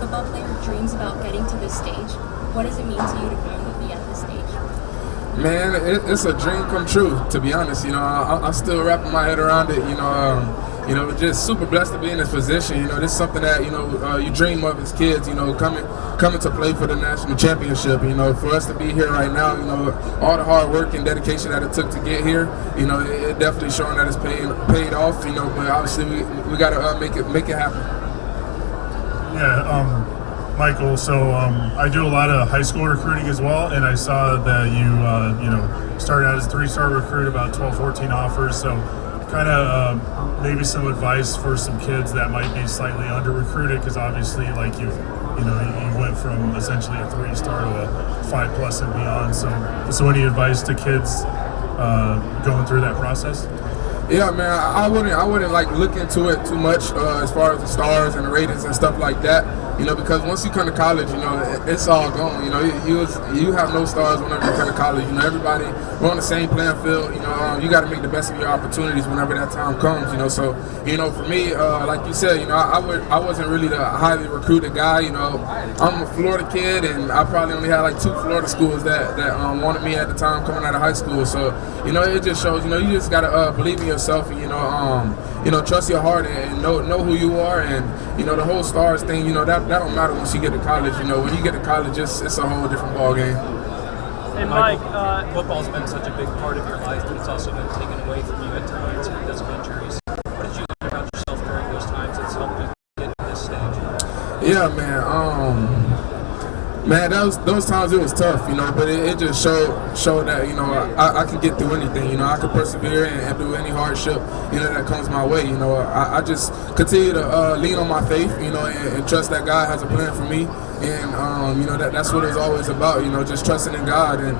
football player dreams about getting to this stage. What does it mean to you to finally be at this stage? Man, it's a dream come true, to be honest. I'm still wrapping my head around it. Just super blessed to be in this position. This is something that you dream of as kids. Coming to play for the national championship. For us to be here right now. All the hard work and dedication that it took to get here. It definitely showing that it's paid off. But obviously we got to make it happen. Yeah. Michael, so I do a lot of high school recruiting as well, and I saw that you started out as a 3-star recruit, about 12, 14 offers. So kind of maybe some advice for some kids that might be slightly under-recruited, because obviously like you went from essentially a 3-star to a 5+ and beyond. So any advice to kids going through that process? Yeah, man, I wouldn't like look into it too much as far as the stars and the ratings and stuff like that. Because once you come to college, it's all gone. You have no stars whenever you come to college. Everybody, we're on the same playing field. You got to make the best of your opportunities whenever that time comes. So for me, like you said, I wasn't really the highly recruited guy. I'm a Florida kid, and I probably only had like 2 Florida schools that wanted me at the time coming out of high school. So it just shows. You just gotta believe in yourself, and trust your heart and know who you are, and the whole stars thing. That don't matter once you get to college. When you get to college, it's a whole different ball game. And Mike, football's been such a big part of your life, but it's also been taken away from you at times because of injuries. What did you learn about yourself during those times that's helped you get to this stage? Yeah, man, those times it was tough, but it just showed that I can get through anything. I can persevere and through any hardship that comes my way. I just continue to lean on my faith, and trust that God has a plan for me. And that's what it's always about, just trusting in God, and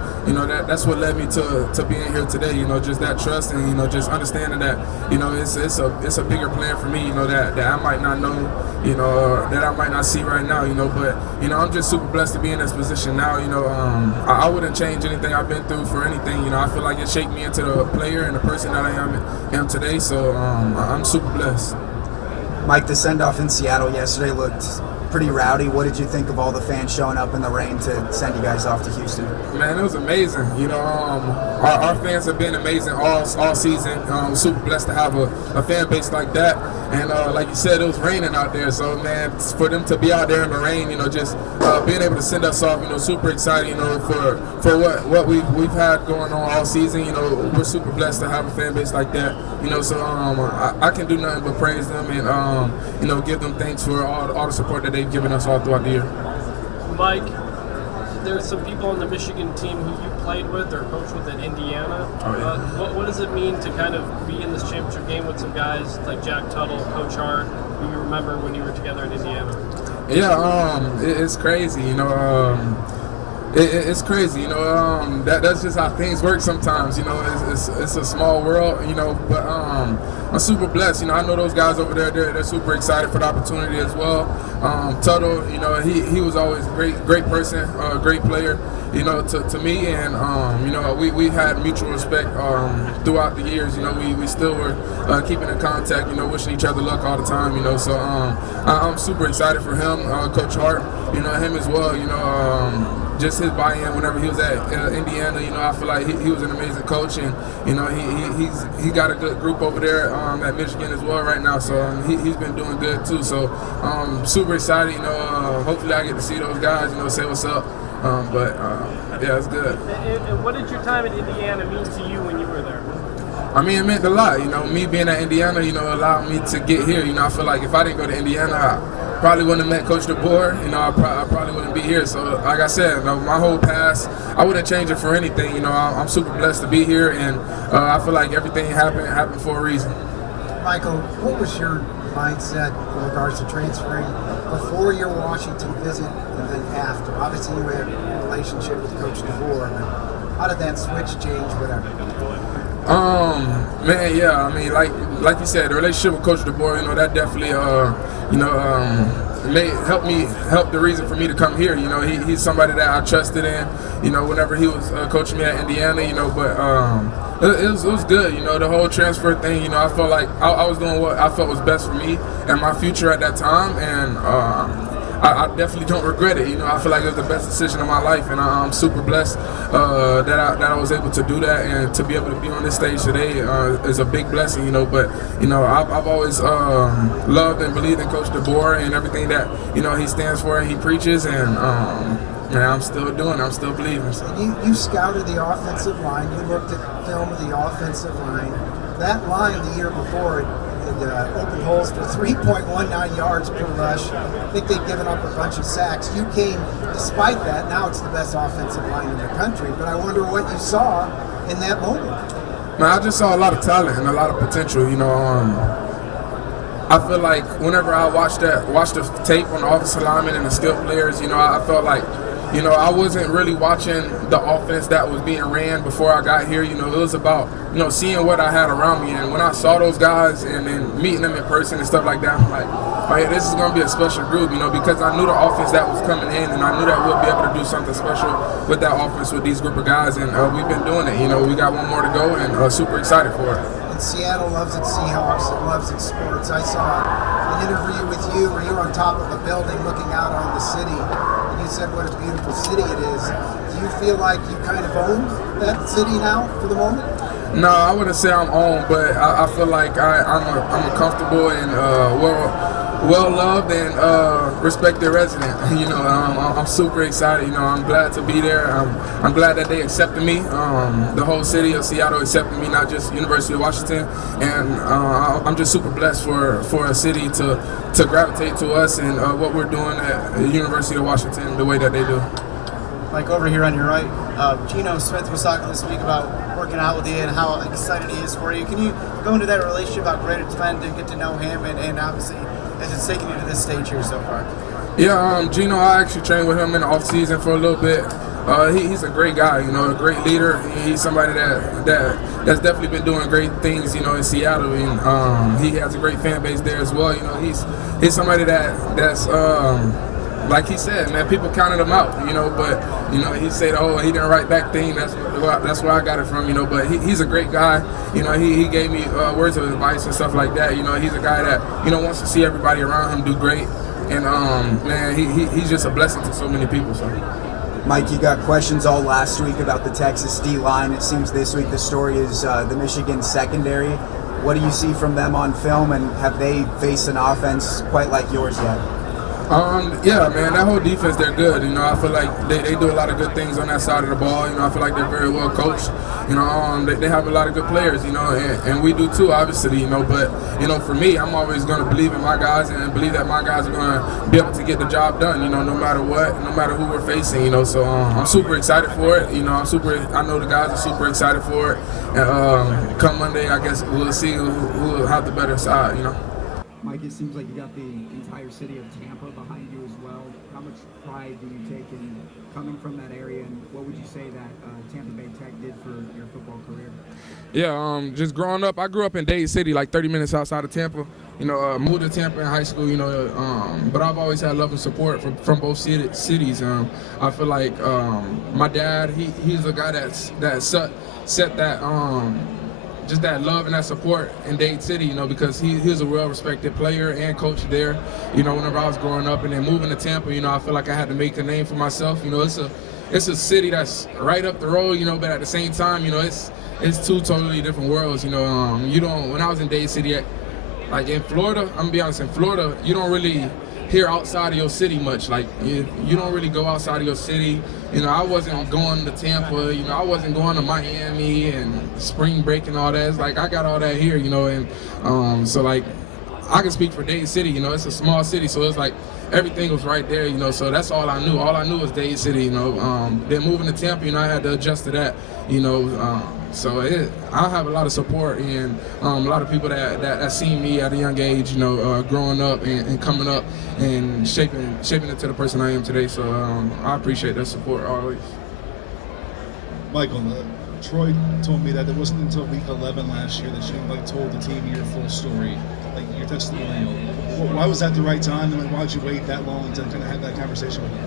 that's what led me to being here today. Just that trust, and just understanding that it's a bigger plan for me, that I might not know, that I might not see right now, but I'm just super blessed to be in this position now. I wouldn't change anything I've been through for anything. I feel like it shaped me into the player and the person that I am today. So I'm super blessed. Mike, the send-off in Seattle yesterday looked pretty rowdy. What did you think of all the fans showing up in the rain to send you guys off to Houston? Man, it was amazing. Our fans have been amazing all season. Super blessed to have a fan base like that. And like you said, it was raining out there. So, man, for them to be out there in the rain, just being able to send us off, super excited, for what we've had going on all season. We're super blessed to have a fan base like that. So I can do nothing but praise them and, give them thanks for all the support that they've given us all throughout the year. Mike, there's some people on the Michigan team who you played with or coached with in Indiana. Oh, yeah. What does it mean to kind of be in this championship game with some guys like Jack Tuttle, Coach Hart, who you remember when you were together in Indiana? Yeah, it's crazy, It's crazy, that's just how things work sometimes, it's a small world, but I'm super blessed, I know those guys over there, they're super excited for the opportunity as well. Tuttle, he was always a great person, great player, to me, and, we had mutual respect throughout the years, we still were keeping in contact, wishing each other luck all the time, so I'm super excited for him, Coach Hart, him as well, just his buy-in whenever he was at Indiana, I feel like he was an amazing coach, and he's got a good group over there at Michigan as well right now. So he's been doing good too. So super excited. Hopefully I get to see those guys. Say what's up. Yeah, it's good. And what did your time in Indiana mean to you when you were there? I mean, it meant a lot. Me being at Indiana, allowed me to get here. I feel like if I didn't go to Indiana, I probably wouldn't have met Coach DeBoer. I probably wouldn't be here. So, like I said, my whole past, I wouldn't change it for anything. I'm super blessed to be here, and I feel like everything happened for a reason. Michael, what was your mindset in regards to transferring before your Washington visit and then after? Obviously, you had a relationship with Coach DeBoer, but how did that switch change, whatever? Man, yeah, I mean, like you said, the relationship with Coach DeBoer, that definitely, helped the reason for me to come here. He's somebody that I trusted in, whenever he was coaching me at Indiana, but it was good, the whole transfer thing, I felt like I was doing what I felt was best for me and my future at that time, and I definitely don't regret it. You know, I feel like it was the best decision of my life, and I'm super blessed that I was able to do that, and to be able to be on this stage today is a big blessing. You know, but you know, I've always loved and believed in Coach DeBoer and everything that he stands for and he preaches, and I'm still doing it. I'm still believing. So. You scouted the offensive line. You looked at film of the offensive line. That line the year before had open holes for 3.19 yards per rush. I think they'd given up a bunch of sacks. You came despite that. Now it's the best offensive line in the country. But I wonder what you saw in that moment. Man, I just saw a lot of talent and a lot of potential. I feel like whenever I watched the tape on the offensive linemen and the skilled players, I felt like, I wasn't really watching the offense that was being ran before I got here. It was about, seeing what I had around me. And when I saw those guys and then meeting them in person and stuff like that, I'm like, oh yeah, this is going to be a special group, because I knew the offense that was coming in, and I knew that we'll be able to do something special with that offense with these group of guys. And we've been doing it. We got one more to go, and super excited for it. And Seattle loves its Seahawks. It loves its sports. I saw an interview with you where you were on top of a building looking out on the city. You said what a beautiful city it is. Do you feel like you kind of own that city now for the moment? No, I wouldn't say I'm on, but I feel like I'm a comfortable and well loved and respected resident. I'm super excited. I'm glad to be there. I'm glad that they accepted me. The whole city of Seattle accepted me, not just University of Washington. And I'm just super blessed for a city to gravitate to us and what we're doing at the University of Washington the way that they do. Mike, over here on your right, Geno Smith was talking this week about working out with you and how excited he is for you. Can you go into that relationship, how great it's been to get to know him, and obviously as it's taken you to this stage here so far? Yeah, Geno, I actually trained with him in the off-season for a little bit. He's a great guy, a great leader. He's somebody that's definitely been doing great things, in Seattle, and he has a great fan base there as well. He's somebody that's like he said, man, people counted him out, but he said, oh, he didn't write back thing. That's where I got it from, but he's a great guy. He gave me words of advice and stuff like that. He's a guy that wants to see everybody around him do great, and man, he's just a blessing to so many people. So. Mike, you got questions all last week about the Texas D-line. It seems this week the story is the Michigan secondary. What do you see from them on film, and have they faced an offense quite like yours yet? Yeah, man, that whole defense, they're good. I feel like they do a lot of good things on that side of the ball. I feel like they're very well coached. They have a lot of good players, and we do too, obviously, but, for me, I'm always going to believe in my guys and believe that my guys are going to be able to get the job done, no matter what, no matter who we're facing, so I'm super excited for it. I know the guys are super excited for it. And come Monday, I guess we'll see who will have the better side, Mike, it seems like you got the entire city of Tampa behind you as well. How much pride do you take in coming from that area, and what would you say that Tampa Bay Tech did for your football career? Yeah, just growing up, I grew up in Dade City, like 30 minutes outside of Tampa. Moved to Tampa in high school, but I've always had love and support from both cities. I feel like my dad, he's a guy that set that just that love and that support in Dade City, because he was a well-respected player and coach there, whenever I was growing up. And then moving to Tampa, I feel like I had to make a name for myself. It's a city that's right up the road, but at the same time, it's two totally different worlds, when I was in Dade City, like in Florida, I'm gonna be honest, in Florida, you don't really hear outside of your city much. Like, you don't really go outside of your city. I wasn't going to Tampa, I wasn't going to Miami and spring break and all that. It's like, I got all that here, and so like, I can speak for Dade City, it's a small city, so it's like, everything was right there, so that's all I knew. All I knew was Dade City, Then moving to Tampa, I had to adjust to that, so I have a lot of support and a lot of people that seen me at a young age, growing up and coming up and shaping into the person I am today. So I appreciate that support always. Michael, Troy told me that it wasn't until week 11 last year that you told the team your full story, like your testimonial. Why was that the right time, and why did you wait that long to kind of have that conversation with him?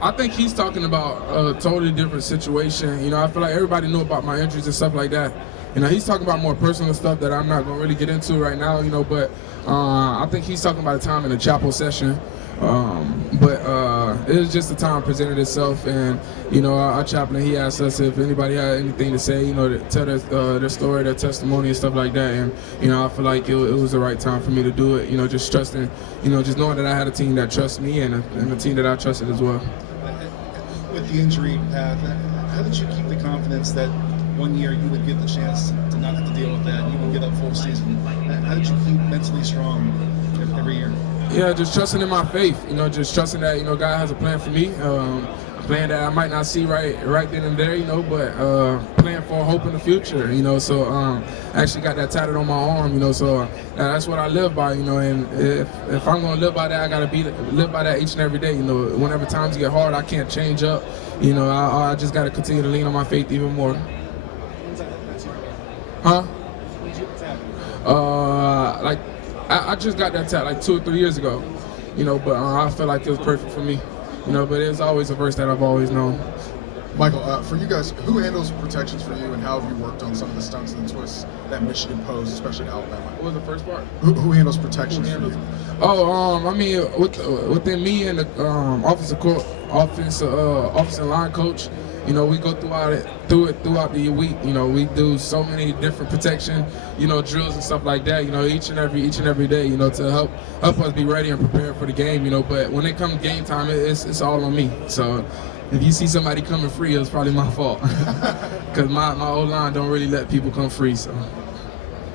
I think he's talking about a totally different situation. I feel like everybody knew about my injuries and stuff like that. You know, he's talking about more personal stuff that I'm not gonna really get into right now. You know, but I think he's talking about a time in the chapel session. It was just the time presented itself, and you know, our chaplain, he asked us if anybody had anything to say, you know, to tell their story, their testimony, and stuff like that. And you know, I feel like it was the right time for me to do it. You know, just trusting, you know, just knowing that I had a team that trusts me and a team that I trusted as well. With the injury path, how did you keep the confidence that 1 year you would get the chance to not have to deal with that, you would get a full season? How did you keep mentally strong every year? Yeah, just trusting in my faith, you know, just trusting that, you know, God has a plan for me, a plan that I might not see right then and there, you know, but plan for hope in the future, you know, so I actually got that tatted on my arm, you know, so that's what I live by, you know, and if I'm going to live by that, I got to live by that each and every day, you know. Whenever times get hard, I can't change up, you know, I just got to continue to lean on my faith even more. Huh? Like, I just got that tat like 2 or 3 years ago, you know, but I feel like it was perfect for me, you know, but it's always a verse that I've always known. Michael, for you guys, who handles protections for you, and how have you worked on some of the stunts and the twists that Michigan posed, especially to Alabama? What was the first part? Who handles protections for you? Oh, I mean, within me and the offensive line coach, you know, we go throughout the week. You know, we do so many different protection, you know, drills and stuff like that. You know, each and every day. You know, to help us be ready and prepared for the game. You know, but when it comes game time, it's all on me. So if you see somebody coming free, it's probably my fault because my O-line don't really let people come free. So.